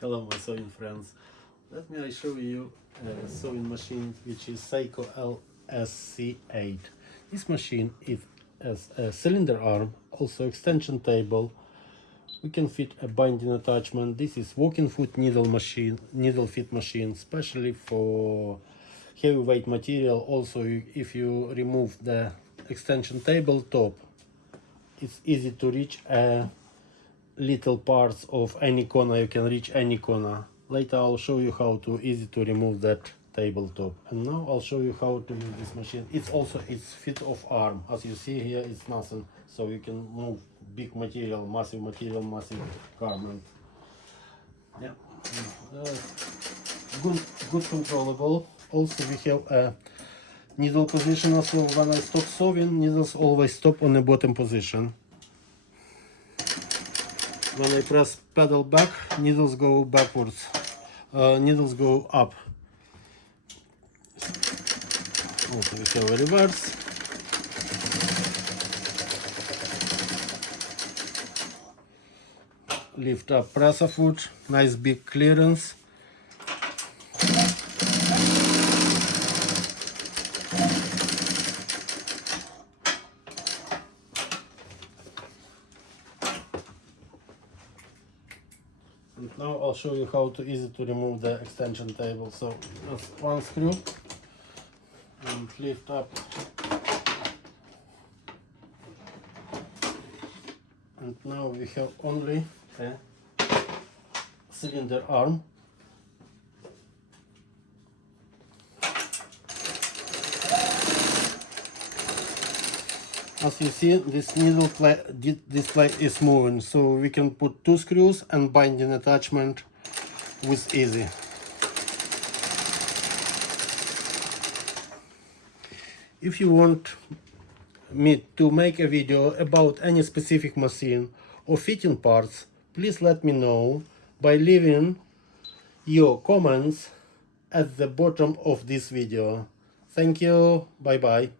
Hello my sewing friends. Let me show you a sewing machine which is Seiko LSC-8. This machine has a cylinder arm, also extension table. We can fit a binding attachment. This is walking foot needle fit machine, especially for heavyweight material. Also, if you remove the extension table top, it's easy to reach little parts of any corner. You can reach any corner. Later I'll show you how to easy to remove that tabletop. And now I'll show you how to use this machine. It's fit of arm. As you see here, it's nothing, so you can move big material, massive garment. Yeah, good controllable. Also we have a needle position, so when I stop sewing, needles always stop on the bottom position. When I press pedal back, needles go backwards, needles go up. Also we have a reverse. Lift up presser foot, nice big clearance. And now I'll show you how to easy to remove the extension table. So just one screw and lift up, and now we have only a cylinder arm. As you see, this display is moving, so we can put two screws and binding attachment with easy. If you want me to make a video about any specific machine or fitting parts, please let me know by leaving your comments at the bottom of this video. Thank you, bye bye.